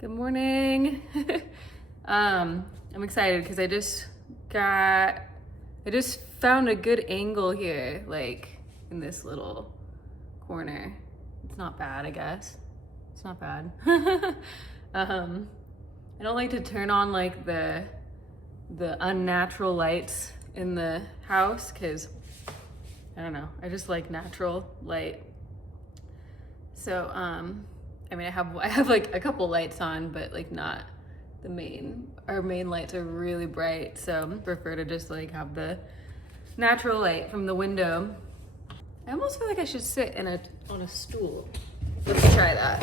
Good morning. I'm excited because I just found a good angle here, like in this little corner. It's not bad, I guess. It's not bad. I don't like to turn on like the unnatural lights in the house because I don't know. I just like natural light. So I mean, I have like a couple lights on, but like not the main. Our main lights are really bright, so I prefer to just like have the natural light from the window. I almost feel like I should sit on a stool. Let's try that.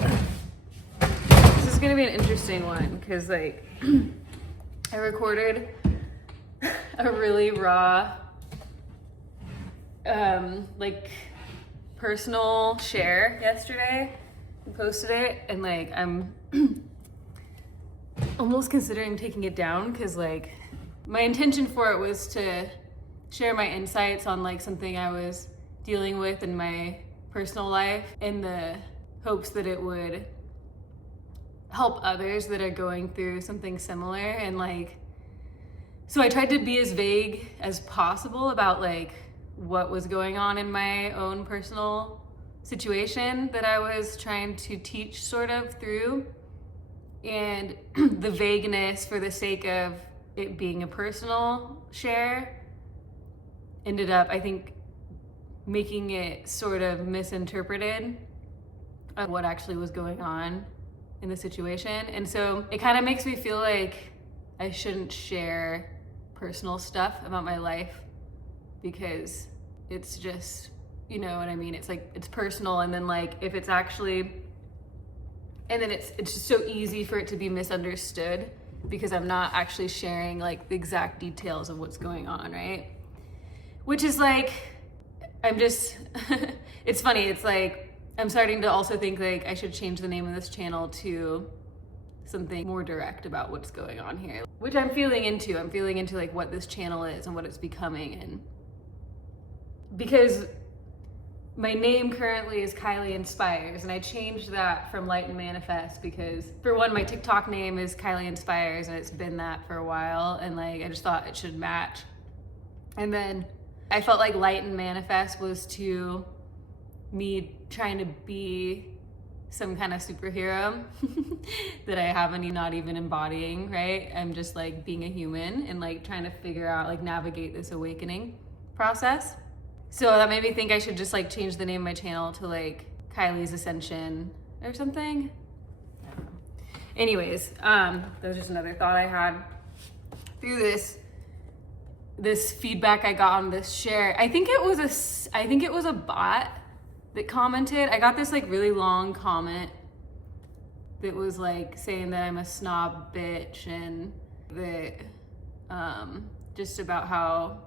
This is gonna be an interesting one because like I recorded a really raw, like personal share yesterday. Posted it and like I'm almost considering taking it down because like my intention for it was to share my insights on like something I was dealing with in my personal life in the hopes that it would help others that are going through something similar. And like so I tried to be as vague as possible about like what was going on in my own personal situation that I was trying to teach sort of through, and the vagueness for the sake of it being a personal share ended up, I think, making it sort of misinterpreted of what actually was going on in the situation. And so it kind of makes me feel like I shouldn't share personal stuff about my life because it's just, you know what I mean? It's like, it's personal. And then like, if it's actually, and then it's just so easy for it to be misunderstood because I'm not actually sharing like the exact details of what's going on, right? Which is like, I'm just, it's funny. It's like, I'm starting to also think like I should change the name of this channel to something more direct about what's going on here, which I'm feeling into. I'm feeling into like what this channel is and what it's becoming. And because my name currently is Kylie Inspires, and I changed that from Light and Manifest because, for one, my TikTok name is Kylie Inspires, and it's been that for a while, and like I just thought it should match. And then I felt like Light and Manifest was to me trying to be some kind of superhero that I haven't not even embodying, right? I'm just like being a human and like trying to figure out, like navigate this awakening process. So that made me think I should just like change the name of my channel to like Kylie's Ascension or something. I don't know. Anyways, that was just another thought I had through this feedback I got on this share. I think it was a bot that commented. I got this like really long comment that was like saying that I'm a snob bitch and that just about how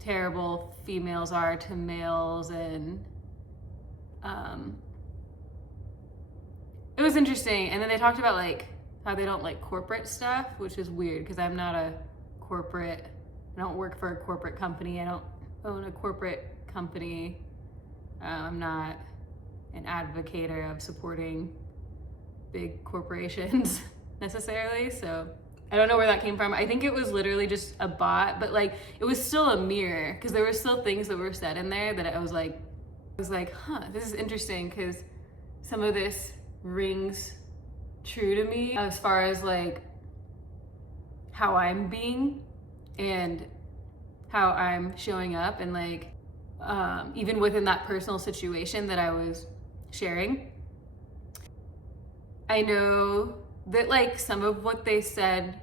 terrible females are to males, and it was interesting. And then they talked about like how they don't like corporate stuff, which is weird because I'm not a corporate, I don't work for a corporate company, I don't own a corporate company, I'm not an advocator of supporting big corporations necessarily. So I don't know where that came from. I think it was literally just a bot, but like it was still a mirror because there were still things that were said in there that I was like, huh, this is interesting because some of this rings true to me as far as like how I'm being and how I'm showing up, and like even within that personal situation that I was sharing. I know that like some of what they said,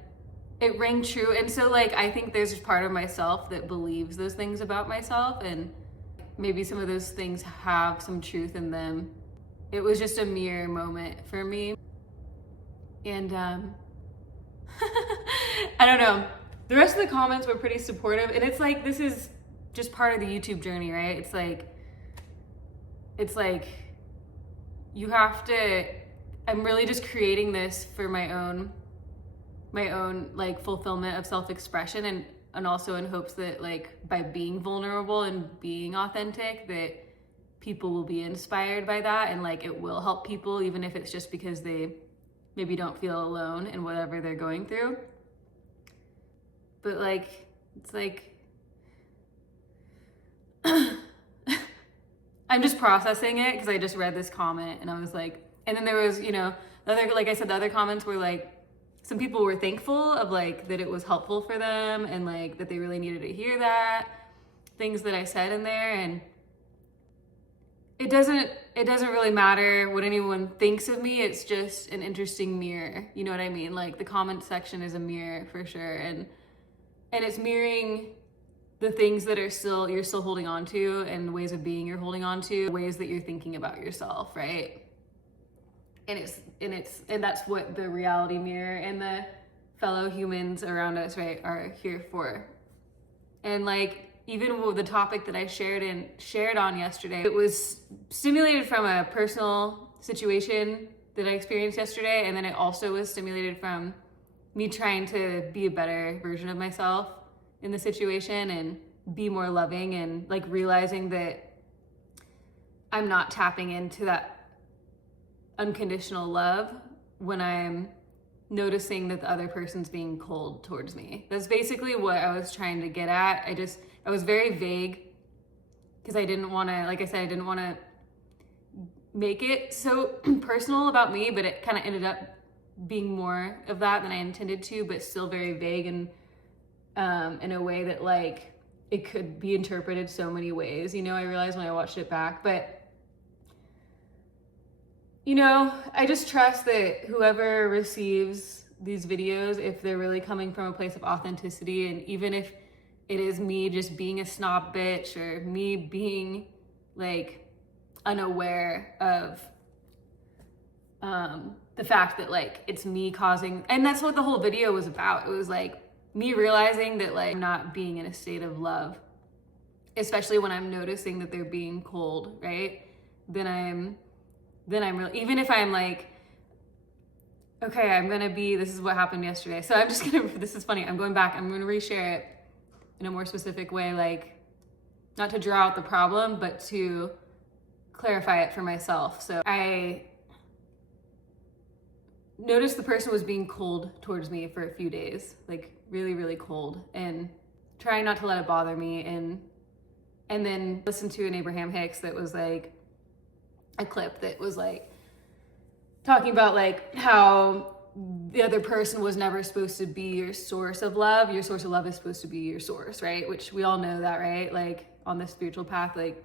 it rang true. And so like I think there's part of myself that believes those things about myself, and maybe some of those things have some truth in them. It was just a mirror moment for me. And I don't know, the rest of the comments were pretty supportive, and it's like this is just part of the YouTube journey, right? It's like you have to, I'm really just creating this for my own like fulfillment of self-expression, and also in hopes that like by being vulnerable and being authentic that people will be inspired by that, and like it will help people, even if it's just because they maybe don't feel alone in whatever they're going through. But like, it's like, I'm just processing it because I just read this comment and I was like, and then there was, you know, the other, like I said, the other comments were like, some people were thankful of like that it was helpful for them and like that they really needed to hear that, things that I said in there. And it doesn't really matter what anyone thinks of me. It's just an interesting mirror. You know what I mean? Like the comment section is a mirror for sure. And it's mirroring the things that are you're still holding on to, and ways of being you're holding on to, ways that you're thinking about yourself, right? And that's what the reality mirror and the fellow humans around us, right, are here for. And like, even with the topic that I shared on yesterday, it was stimulated from a personal situation that I experienced yesterday, and then it also was stimulated from me trying to be a better version of myself in the situation and be more loving, and like realizing that I'm not tapping into that unconditional love when I'm noticing that the other person's being cold towards me. That's basically what I was trying to get at. I was very vague because I didn't want to, like I said, I didn't want to make it so personal about me, but it kind of ended up being more of that than I intended to, but still very vague and in a way that like it could be interpreted so many ways. You know, I realized when I watched it back, but you know, I just trust that whoever receives these videos, if they're really coming from a place of authenticity, and even if it is me just being a snob bitch or me being like unaware of the fact that like it's me causing, and that's what the whole video was about. It was like me realizing that like I'm not being in a state of love, especially when I'm noticing that they're being cold, right? Then I'm really, even if I'm like, okay, this is what happened yesterday. So I'm just this is funny. I'm going back, I'm gonna reshare it in a more specific way, like not to draw out the problem, but to clarify it for myself. So I noticed the person was being cold towards me for a few days, like really, really cold, and trying not to let it bother me. And then listened to an Abraham Hicks that was like a clip that was like talking about like how the other person was never supposed to be your source of love. Your source of love is supposed to be your source, right? Which we all know that, right? Like on the spiritual path, like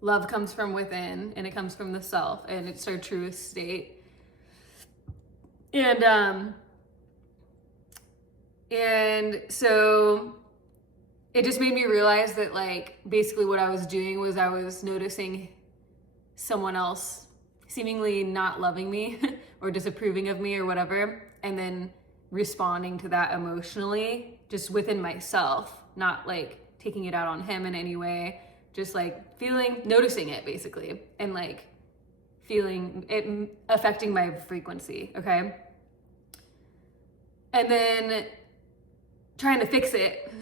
love comes from within and it comes from the self, and it's our truest state. And so it just made me realize that like basically what I was doing was I was noticing someone else seemingly not loving me or disapproving of me or whatever, and then responding to that emotionally just within myself, not like taking it out on him in any way, just like noticing it basically, and like feeling it affecting my frequency, okay? And then trying to fix it.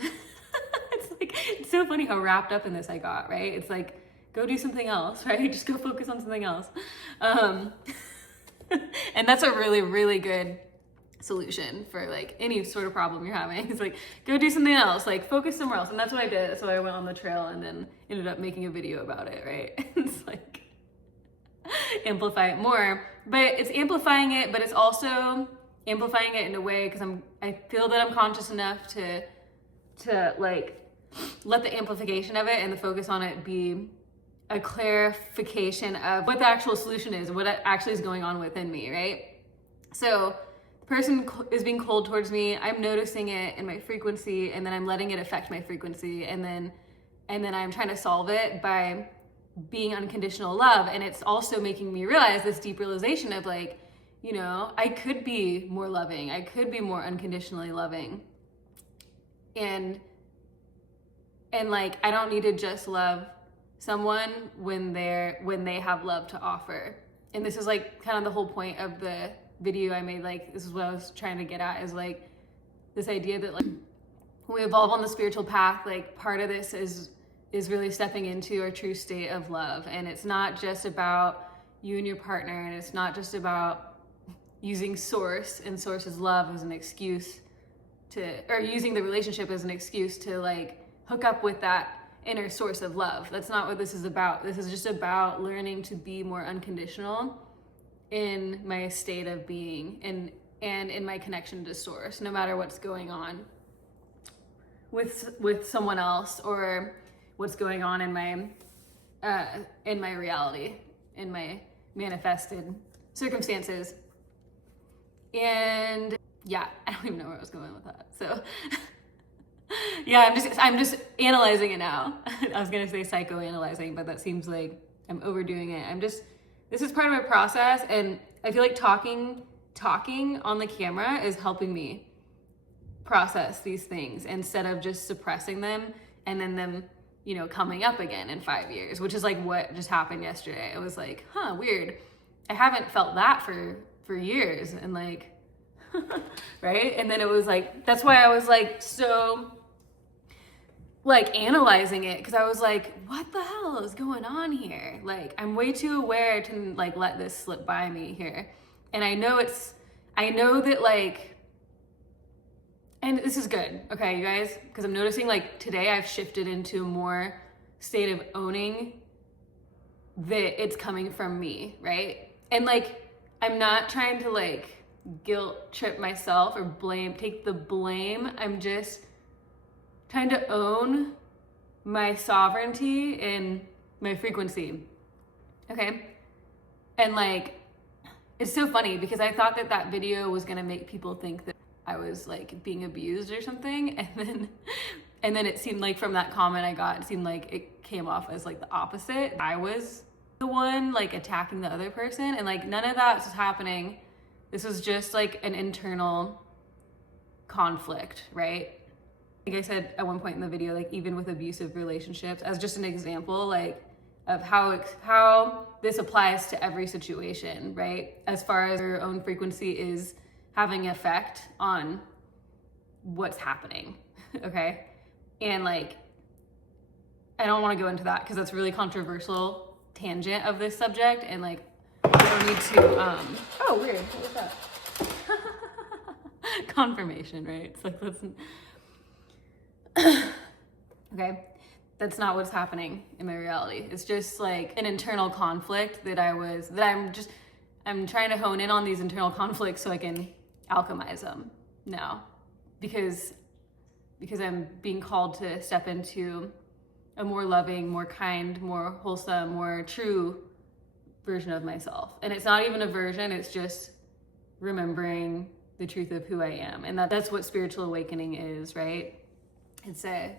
It's so funny how wrapped up in this I got, right? It's like, go do something else, right? Just go focus on something else. And that's a really, really good solution for like any sort of problem you're having. It's like, go do something else, like focus somewhere else. And that's what I did. So I went on the trail and then ended up making a video about it, right? It's like, amplify it more. But it's amplifying it, but it's also amplifying it in a way because I feel that I'm conscious enough to like let the amplification of it and the focus on it be a clarification of what the actual solution is, what actually is going on within me, right? So the person is being cold towards me, I'm noticing it in my frequency, and then I'm letting it affect my frequency, and then I'm trying to solve it by being unconditional love. And it's also making me realize this deep realization of like, you know, I could be more loving, I could be more unconditionally loving, and like I don't need to just love someone when they have love to offer. And this is like kind of the whole point of the video I made. Like this is what I was trying to get at, is like this idea that like when we evolve on the spiritual path, like part of this is really stepping into our true state of love. And it's not just about you and your partner, and it's not just about using source and source's love as an excuse or using the relationship as an excuse to like hook up with that inner source of love. That's not what this is about. This is just about learning to be more unconditional in my state of being and in my connection to source, no matter what's going on with someone else or what's going on in my reality, in my manifested circumstances. And yeah, I don't even know where I was going with that. So yeah, I'm just analyzing it now. I was gonna say psychoanalyzing, but that seems like I'm overdoing it. This is part of my process, and I feel like talking on the camera is helping me process these things instead of just suppressing them and then them, coming up again in 5 years, which is like what just happened yesterday. It was like, weird. I haven't felt that for years, and like, right? And then it was like, that's why I was like so like analyzing it, because I was like, what the hell is going on here? Like, I'm way too aware to like let this slip by me here. And I know that like, and this is good, okay, you guys, because I'm noticing like today I've shifted into a more state of owning that it's coming from me, right? And like, I'm not trying to like guilt trip myself or take the blame. I'm just trying to own my sovereignty and my frequency, okay? And like, it's so funny because I thought that video was gonna make people think that I was like being abused or something, and then it seemed like from that comment I got, it seemed like it came off as like the opposite. I was the one like attacking the other person, and like none of that was happening. This was just like an internal conflict, right? Like I said at one point in the video, like even with abusive relationships, as just an example, like of how this applies to every situation, right? As far as your own frequency is having effect on what's happening, okay? And like, I don't want to go into that because that's a really controversial tangent of this subject, and like, I don't need to, oh, weird, what was that? Confirmation, right? It's like, let's, okay, that's not what's happening in my reality. It's just like an internal conflict I'm trying to hone in on these internal conflicts so I can alchemize them now, because I'm being called to step into a more loving, more kind, more wholesome, more true version of myself. And it's not even a version, it's just remembering the truth of who I am. And that's what spiritual awakening is, right? It's a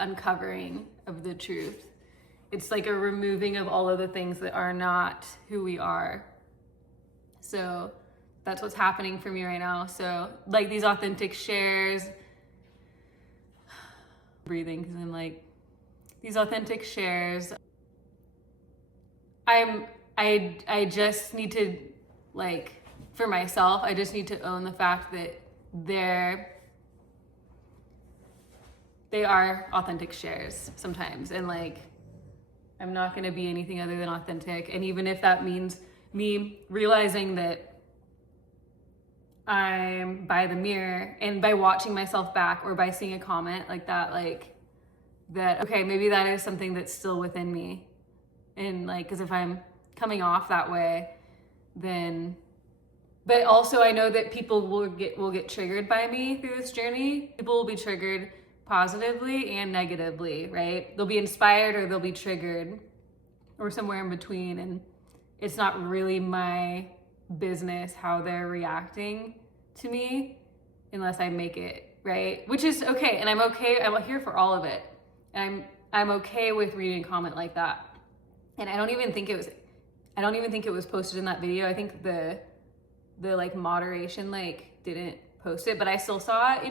uncovering of the truth. It's like a removing of all of the things that are not who we are. So that's what's happening for me right now. So like these authentic shares, breathing, because I'm like, these authentic shares, I just need to, like, for myself, I just need to own the fact that they are authentic shares sometimes, and like, I'm not gonna be anything other than authentic. And even if that means me realizing that I'm by the mirror and by watching myself back or by seeing a comment like that, okay, maybe that is something that's still within me. And like, cause if I'm coming off that way, then, but also I know that people will get triggered by me through this journey. People will be triggered positively and negatively, right? They'll be inspired or they'll be triggered, or somewhere in between. And it's not really my business how they're reacting to me unless I make it, right? Which is okay. And I'm okay. I'm here for all of it. And I'm okay with reading a comment like that. And I don't even think it was posted in that video. I think the like moderation like didn't post it, but I still saw it,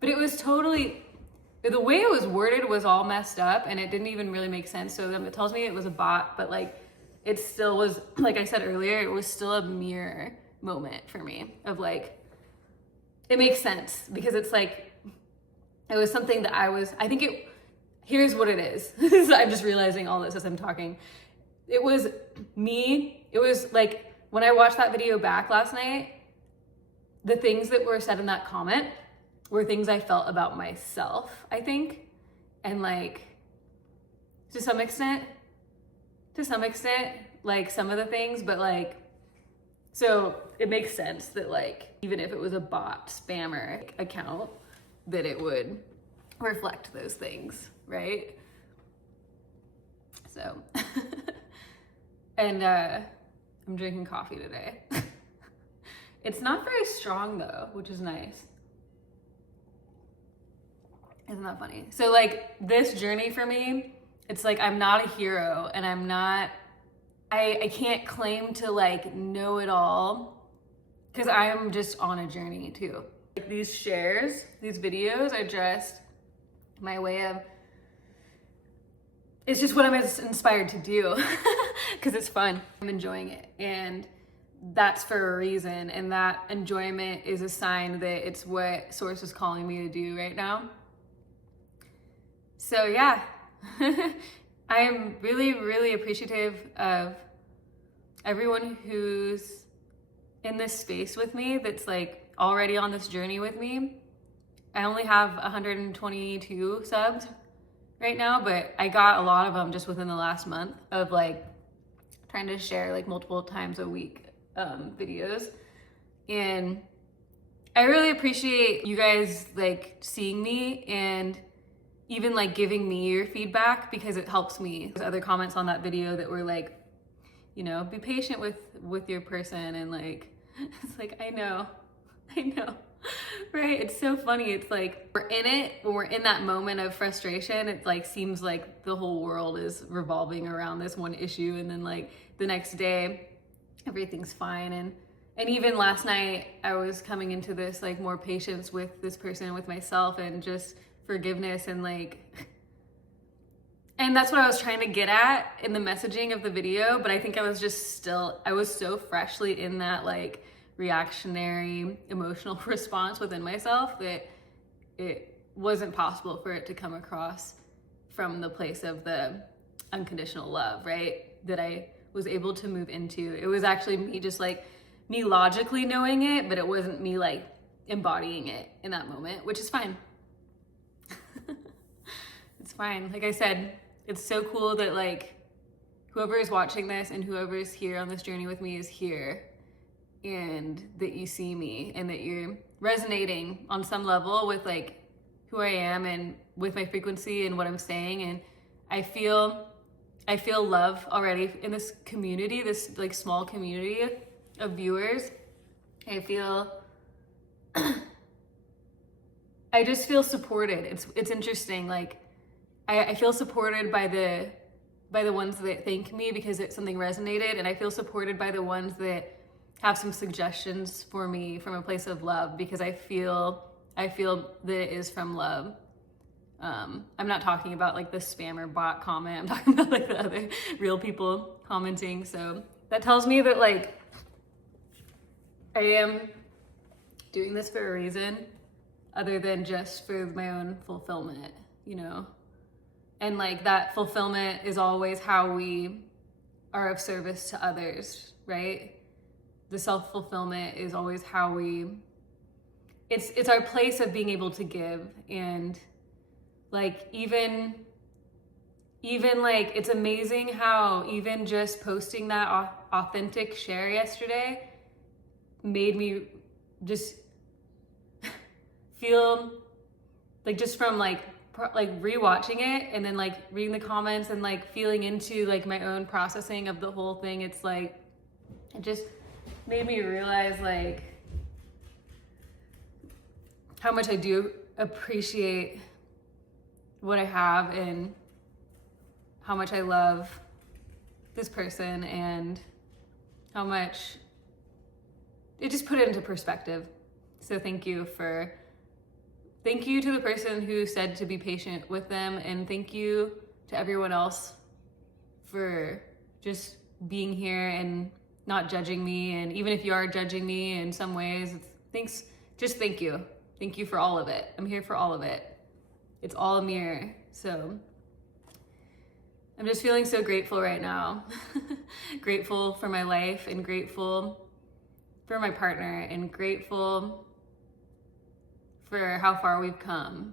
But it was totally, the way it was worded was all messed up, and it didn't even really make sense. So it tells me it was a bot, but like, it still was, like I said earlier, it was still a mirror moment for me of like, it makes sense because it's like, it was something that here's what it is. I'm just realizing all this as I'm talking. It was me, it was like when I watched that video back last night, the things that were said in that comment were things I felt about myself, I think. And like, to some extent, like some of the things, but like, so it makes sense that like, even if it was a bot spammer account, that it would reflect those things, right? So, and I'm drinking coffee today. It's not very strong though, which is nice. Isn't that funny? So like this journey for me, it's like I'm not a hero and I can't claim to like know it all because I'm just on a journey too. Like these shares, these videos are just my way of, it's just what I'm inspired to do because it's fun. I'm enjoying it, and that's for a reason, and that enjoyment is a sign that it's what Source is calling me to do right now. So yeah, I am really, really appreciative of everyone who's in this space with me, that's like already on this journey with me. I only have 122 subs right now, but I got a lot of them just within the last month of like trying to share like multiple times a week videos. And I really appreciate you guys like seeing me and even like giving me your feedback, because it helps me. There's other comments on that video that were like, you know, be patient with your person, and like, it's like, I know, right? It's so funny. It's like, we're in it, when we're in that moment of frustration, it like seems like the whole world is revolving around this one issue, and then like the next day, everything's fine. And even last night, I was coming into this like more patience with this person, with myself, and just forgiveness, and like, and that's what I was trying to get at in the messaging of the video, but I think I was so freshly in that like reactionary emotional response within myself that it wasn't possible for it to come across from the place of the unconditional love, right? That I was able to move into. It was actually me logically knowing it, but it wasn't me like embodying it in that moment, which is fine. It's fine. Like I said, it's so cool that like whoever is watching this and whoever is here on this journey with me is here, and that you see me and that you're resonating on some level with like who I am and with my frequency and what I'm saying. And I feel love already in this community, this like small community of viewers. I just feel supported. It's interesting. Like I feel supported by the ones that thank me because something resonated, and I feel supported by the ones that have some suggestions for me from a place of love, because I feel that it is from love. I'm not talking about like the spammer bot comment. I'm talking about like the other real people commenting. So that tells me that like I am doing this for a reason, other than just for my own fulfillment, you know? And like that fulfillment is always how we are of service to others, right? The self-fulfillment is always how it's our place of being able to give. And like even like, it's amazing how even just posting that authentic share yesterday made me just feel like, just from like rewatching it and then like reading the comments and like feeling into like my own processing of the whole thing, it's like, it just made me realize like how much I do appreciate what I have, and how much I love this person, and how much it just put it into perspective. So thank you to the person who said to be patient with them, and thank you to everyone else for just being here and not judging me. And even if you are judging me in some ways, thank you. Thank you for all of it. I'm here for all of it. It's all a mirror. So I'm just feeling so grateful right now. Grateful for my life, and grateful for my partner, and grateful for how far we've come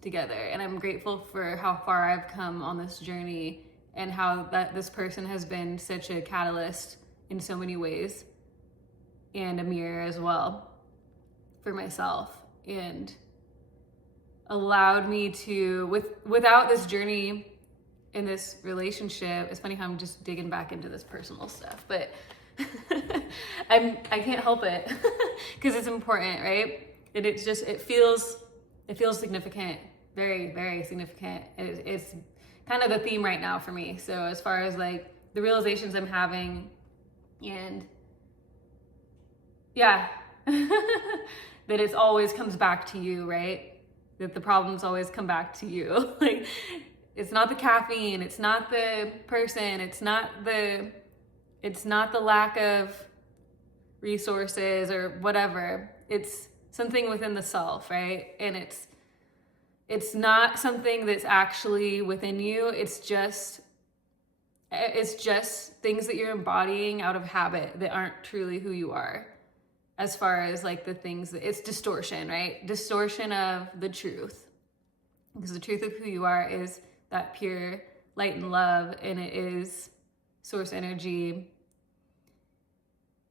together. And I'm grateful for how far I've come on this journey, and how that this person has been such a catalyst in so many ways, and a mirror as well for myself, and allowed me to, without this journey in this relationship, it's funny how I'm just digging back into this personal stuff, but I can't help it because it's important, right? And it feels significant, very, very significant. It's kind of the theme right now for me. So as far as like the realizations I'm having, and yeah, that it always comes back to you, right? That the problems always come back to you. Like, it's not the caffeine, it's not the person, it's not the lack of resources or whatever. It's something within the self, right? And it's not something that's actually within you. It's just things that you're embodying out of habit that aren't truly who you are. As far as like the things that, it's distortion, right? Distortion of the truth. Because the truth of who you are is that pure light and love, and it is source energy,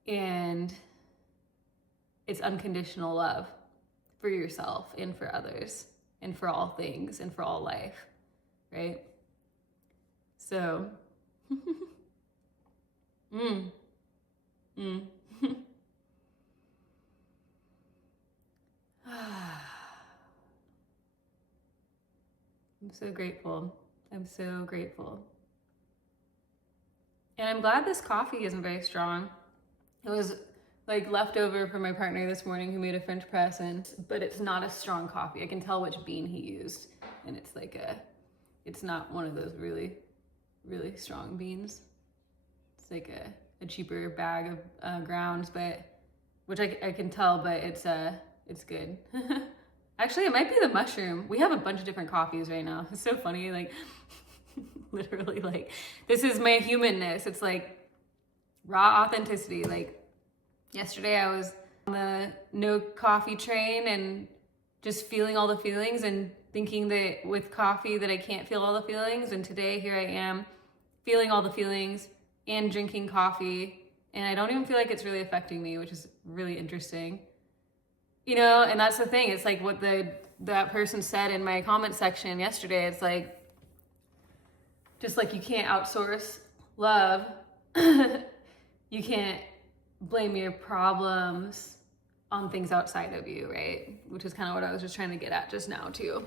and it's unconditional love for yourself and for others and for all things and for all life, right? So, I'm so grateful. I'm so grateful. And I'm glad this coffee isn't very strong. It was like leftover from my partner this morning who made a French press, but it's not a strong coffee. I can tell which bean he used, and it's not one of those really, really strong beans. It's like a cheaper bag of grounds, but which I can tell, but it's good. Actually, it might be the mushroom. We have a bunch of different coffees right now. It's so funny, like literally, like this is my humanness. It's like raw authenticity. Like yesterday I was on the no coffee train and just feeling all the feelings and thinking that with coffee that I can't feel all the feelings. And today here I am feeling all the feelings and drinking coffee, and I don't even feel like it's really affecting me, which is really interesting. You know, and that's the thing. It's like what that person said in my comment section yesterday. It's like, just like you can't outsource love, you can't blame your problems on things outside of you, right? Which is kind of what I was just trying to get at just now too.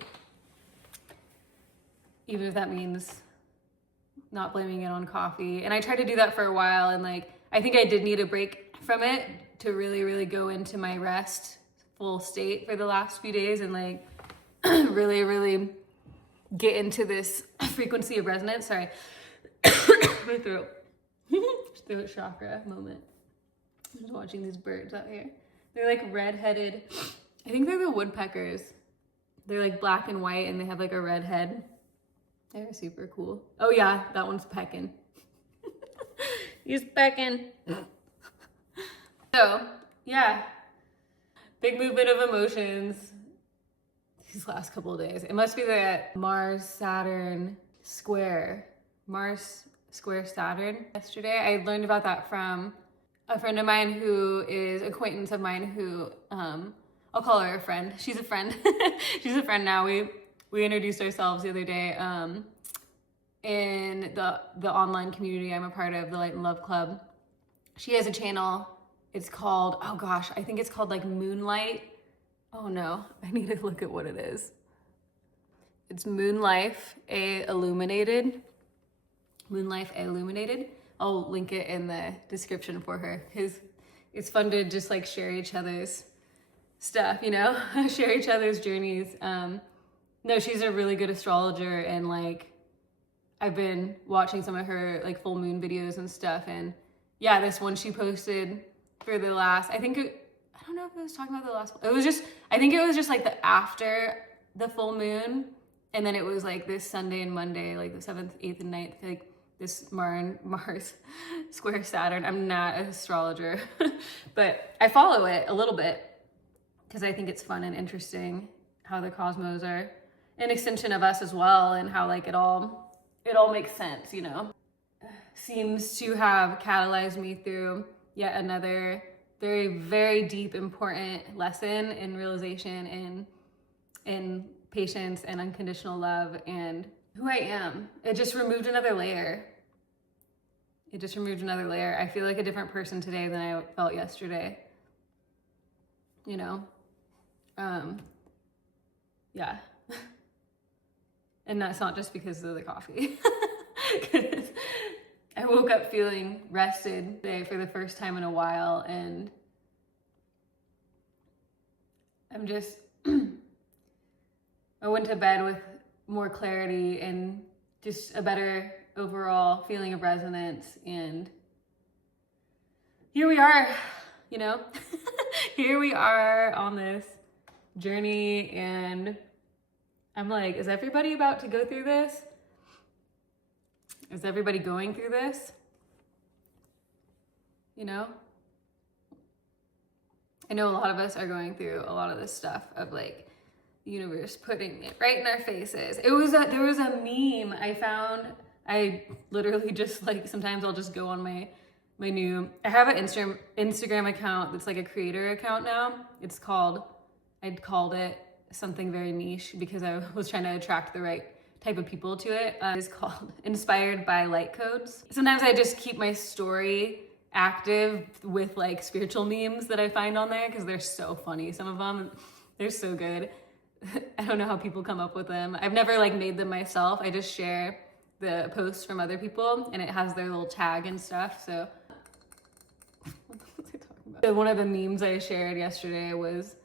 Even if that means not blaming it on coffee. And I tried to do that for a while, and like, I think I did need a break from it to really, really go into my rest full state for the last few days, and like really, really get into this frequency of resonance. Sorry, my throat chakra moment. I'm just watching these birds out here. They're like red-headed. I think they're the woodpeckers. They're like black and white, and they have like a red head. They're super cool. Oh yeah, that one's pecking. He's pecking. So yeah, big movement of emotions these last couple of days. It must be that Mars Saturn square Saturn yesterday. I learned about that from a friend of mine who is acquaintance of mine who, I'll call her a friend. She's a friend. She's a friend now. We introduced ourselves the other day in the online community I'm a part of, the Light and Love Club. She has a channel. It's called, oh gosh, I think it's called like Moonlight. Oh no, I need to look at what it is. It's Moonlife Illuminated. Moonlife Illuminated. I'll link it in the description for her. It's fun to just like share each other's stuff, you know, share each other's journeys. No, she's a really good astrologer, and like I've been watching some of her like full moon videos and stuff, and yeah, this one she posted for the last, I don't know if it was talking about the last one. I think it was just like the after the full moon, And then it was like this Sunday and Monday, like the 7th, 8th, and 9th, like this Mars square Saturn. I'm not an astrologer, but I follow it a little bit because I think it's fun and interesting how the cosmos are an extension of us as well, and how like it all makes sense, you know. Seems to have catalyzed me through yet another very, very deep, important lesson in realization in patience and unconditional love and who I am. It just removed another layer. It just removed another layer. I feel like a different person today than I felt yesterday. You know? Yeah. And that's not just because of the coffee. I woke up feeling rested today for the first time in a while, and I'm just, I went to bed with more clarity and just a better overall feeling of resonance, and here we are, you know. Here we are on this journey, and I'm like, is everybody about to go through this? Is everybody going through this? You know? I know a lot of us are going through a lot of this stuff of like the universe putting it right in our faces. There was a meme I found. I literally just like, sometimes I'll just go on my new, I have an Instagram account that's like a creator account now. I'd called it something very niche because I was trying to attract the right type of people to it. It's called Inspired by Light Codes. Sometimes I just keep my story active with like spiritual memes that I find on there because they're so funny. Some of them, they're so good. I don't know how people come up with them. I've never like made them myself. I just share the posts from other people and it has their little tag and stuff. So what was I talking about? One of the memes I shared yesterday was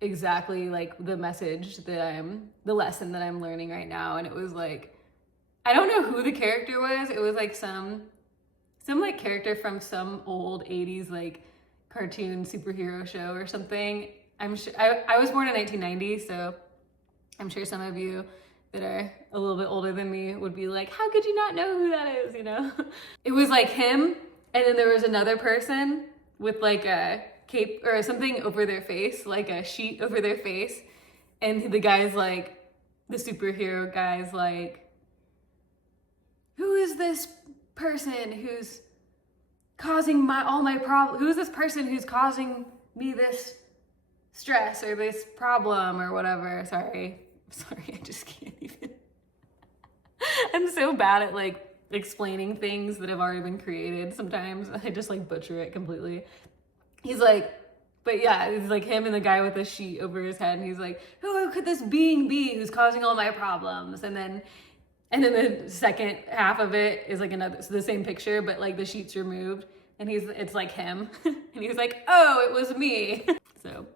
exactly like the message that the lesson that I'm learning right now. And it was like, I don't know who the character was. It was like some like character from some old 80s like cartoon superhero show or something. I'm sure I was born in 1990, so I'm sure some of you that are a little bit older than me would be like, how could you not know who that is, you know? It was like him, and then there was another person with like a cape or something over their face, like a sheet over their face, and the guy's like, the superhero guy's like, who is this person who's causing all my problems? Who is this person who's causing me this stress or this problem or whatever? Sorry, I just can't even. I'm so bad at like explaining things that have already been created. Sometimes I just like butcher it completely. He's like, but yeah, it's like him and the guy with the sheet over his head, and he's like, who could this being be who's causing all my problems? And then the second half of it is like the same picture, but like the sheet's removed, and it's like him, and he's like, oh, it was me. So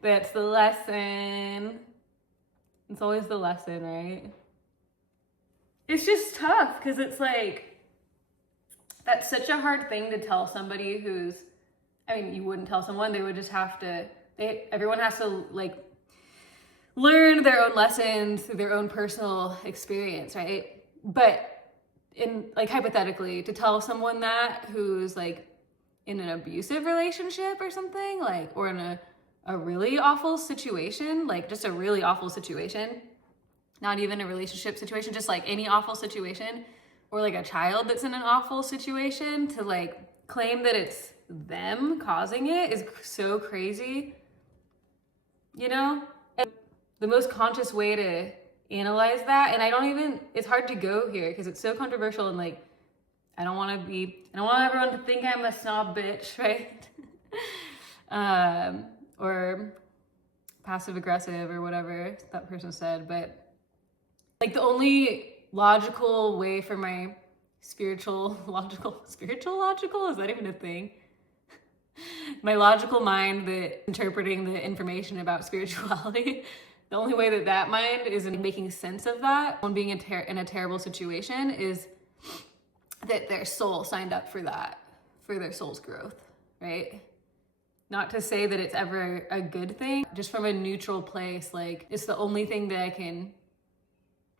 that's the lesson. It's always the lesson, right? It's just tough because it's like, that's such a hard thing to tell somebody who's, I mean, you wouldn't tell someone, they would just have to, everyone has to like learn their own lessons through their own personal experience, right? But in like hypothetically, to tell someone that who's like in an abusive relationship or something, like, or in a really awful situation, like just a really awful situation, not even a relationship situation, just like any awful situation, or like a child that's in an awful situation, to like claim that it's them causing it is so crazy, you know? And the most conscious way to analyze that, and it's hard to go here because it's so controversial, and like, I don't want everyone to think I'm a snob bitch, right? Or passive aggressive or whatever that person said, but like the only logical way for my spiritual logical, is that even a thing? My logical mind that interpreting the information about spirituality, the only way that mind is in making sense of that, on being in a terrible situation, is that their soul signed up for that, for their soul's growth, right? Not to say that it's ever a good thing, just from a neutral place, like it's the only thing that I can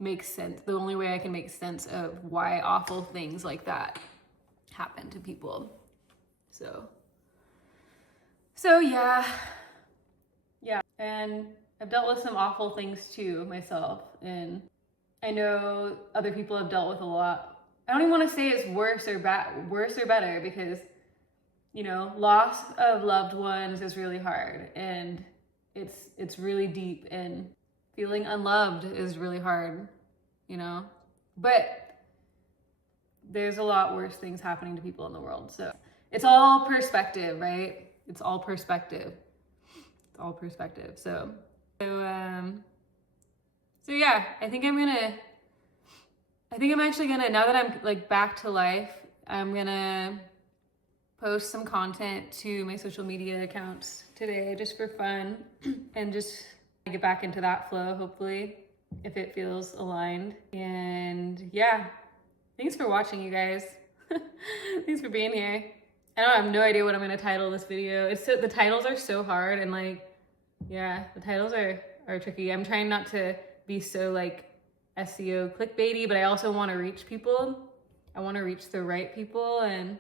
make sense. The only way I can make sense of why awful things like that happen to people. So yeah. And I've dealt with some awful things too myself, and I know other people have dealt with a lot. I don't even want to say it's worse or better, because, you know, loss of loved ones is really hard, and it's really deep, and feeling unloved is really hard, you know. But there's a lot worse things happening to people in the world. So it's all perspective, right? It's all perspective. It's all perspective. So yeah, I think I'm actually gonna, now that I'm like back to life, I'm gonna post some content to my social media accounts today just for fun and just get back into that flow, hopefully, if it feels aligned. And yeah, thanks for watching, you guys. Thanks for being here. I have no idea what I'm gonna title this video. The titles are so hard, and like, yeah, the titles are tricky. I'm trying not to be so like SEO clickbaity, but I also want to reach people. I want to reach the right people, and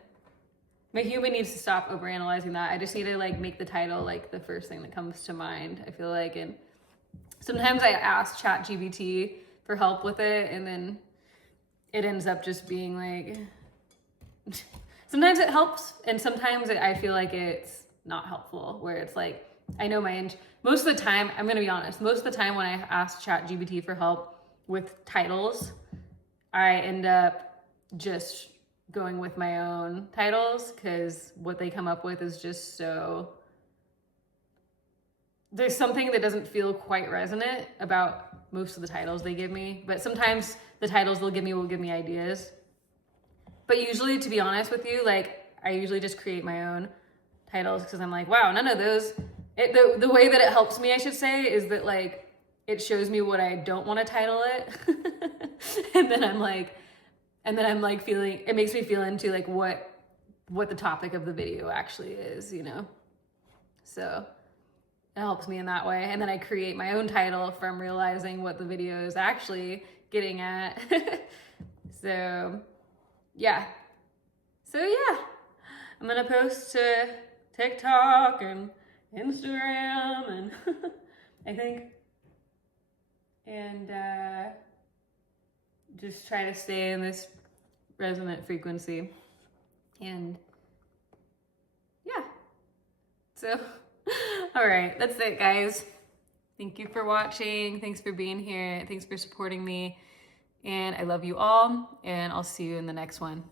my human needs to stop overanalyzing that. I just need to like make the title like the first thing that comes to mind, I feel like. And sometimes I ask ChatGPT for help with it, and then it ends up just being like, sometimes it helps, and sometimes I feel like it's not helpful, where it's like, I know most of the time, I'm gonna be honest, most of the time when I ask ChatGPT for help with titles, I end up just going with my own titles, because what they come up with is just so, there's something that doesn't feel quite resonant about most of the titles they give me. But sometimes the titles they'll give me will give me ideas. But usually, to be honest with you, like, I usually just create my own titles, because I'm like, wow, none of those, the way that it helps me, I should say, is that like, it shows me what I don't want to title it. and then I'm like feeling, it makes me feel into like what the topic of the video actually is, you know? So it helps me in that way. And then I create my own title from realizing what the video is actually getting at. So yeah. I'm gonna post to TikTok and Instagram and I think, and just try to stay in this resonant frequency. And yeah, so all right, that's it, guys. Thank you for watching. Thanks for being here. Thanks for supporting me. And I love you all, and I'll see you in the next one.